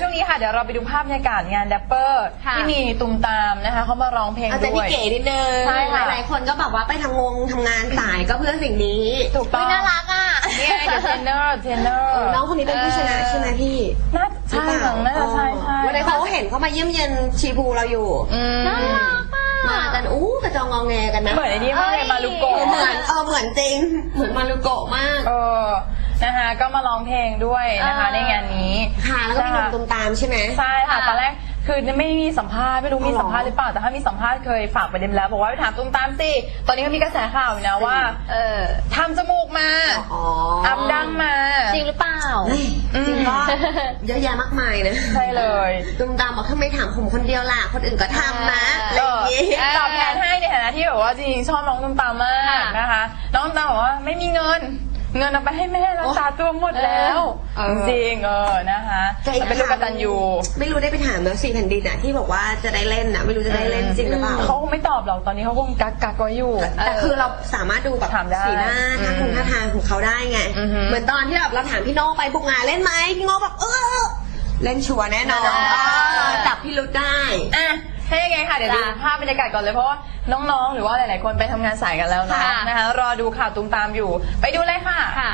ช่วงนี้ค่ะเดี๋ยวเราไปดูภาพบรรยากาศงานแดปเปอร์ค่ะ ที่มีตุมตามนะคะเขามาร้องเพลงอาจจะด้พี่วย เก๋นิดนึงใช่ค่ะหลายๆคนก็แบบว่าไปทำงงทำงานสายก็เพื่อสิ่งนี้ถูกต้อุ๊อยงน่ารักอะนี่ไงเดี๋ยวเทรนเนอร์เทรนเนอร์เออน้องคนนี้เป็นผู้ชนะใช่ไหมพี่น่าใช่หรือเปล่มั้งน่าจะใช่ใช่วันนี้เขาเห็นเขามาเยี่ยมเยียนชีภูเราอยู่ อืมน่ารักอะ มากันอู้กระจองงองแงกันนะเหมือนไอ้นี่มากเลยมาลุโกะเออเหมือนเออเหมือนจริง เหมือนมารุโกะมาก เออ นะคะก็มาร้องเพลงด้วยนะคะเออในงานนี้ค่ะแล้วก็มีหนุ่มตุมตามใช่ไหม ใช่ค่ะค่ะตอนแรกคือไม่มีสัมภาษณ์ไม่รู้มีอ๋อเหรอสัมภาษณ์หรือเปล่าแต่ถ้ามีสัมภาษณ์เคยฝากประเด็นแล้วบอกว่าไปถามตุ้มตามสิตอนนี้ก็มีกระแสข่าวอยู่นะว่าเออทำจมูกมาอ๋ออัพดั้งมา จริงหรือเปล่าเฮ้ยจริงก็เยอะแยะมากมายนะใช่เลยตุมตามบอกทำไมถามผมคนเดียวล่ะคนอื่นก็ทำนะอะไรอย่างงี้เออตอบแทนให้ในฐานะที่แบบว่าจริงๆชอบน้องตุ้มตามมากค่ะนะคะน้องตุ้มตามบอกว่าไม่มีเงิน เงินเอาไปให้แม่รักษาตัวหมดแล้วเออ จริงๆเออนะคะแต่อีกเป็นลูกกตันยูไม่รู้ได้ไปถามแล้วสี่แผ่นดินอะที่บอกว่าจะได้เล่นอะไม่รู้จะได้เล่นจริงหรือเปล่า เขาคงไม่ตอบหรอกตอนนี้เขาคงกักกักๆไว้อยู่ แต่คือเราสามารถดูแบบถามได้สีหน้าท่าทางท่าทางของเขาได้ไง อือฮึ เหมือนตอนที่แบบเราถามพี่โน้องไปบุกงานเล่นไหมพี่โน้องแบบเออเล่นชัวร์แน่นอนอ่าเออจับพี่รุดได้ อะ ให้ยังไงค่ะ เดี๋ยวดูจ้ะภาพบรรยากาศก่อนเลยเพราะว่าน้องๆ หรือว่าหลายๆ คนไปทำงานสายกันแล้วเนอะค่ะ นะคะ รอดูข่าวตุ้มตามอยู่ ไปดูเลยค่ะ ค่ะ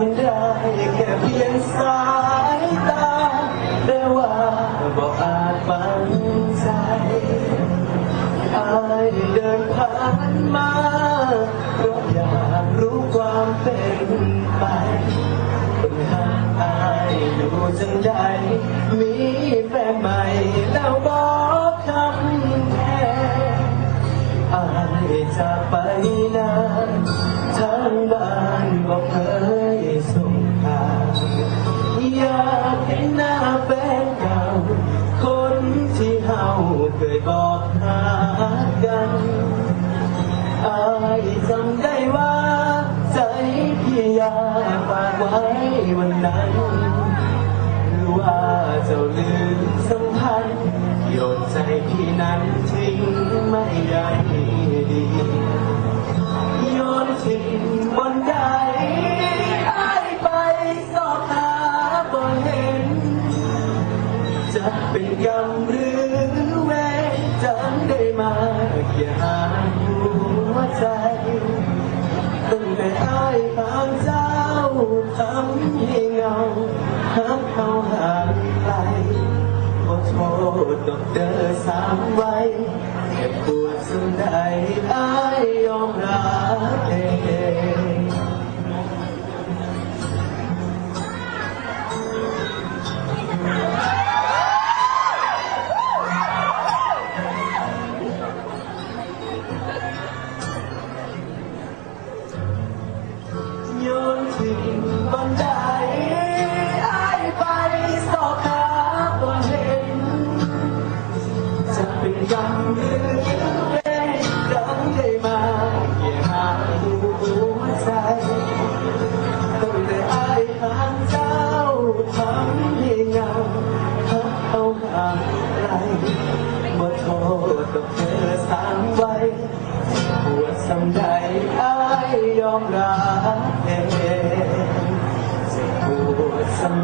มันได้แค่เพียงสายตาได้ว่าบอกอาจบังใจอายเดินผ่านมาเพราอยากรู้ความเป็นไปคนหาอายอยู่จังใดมี ฟนเก่าคนที่เฮาเคยบอกหากันอายจำได้ว่า ใจพี่ยาฝากไว้วันนั้นหรือว่าเจ้าลืมสัมพันธ์โยนใจพี่นั้นทิ้งไม่ได้ จำได้มาอย่าหาหัวใจตั้งแต่อ้ายผ่านเจ้าทำให้เงาหักเขาห่างไกลขอโทษดอกเดอสามไว้ โยนทิ้งบันไดอ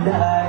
รับ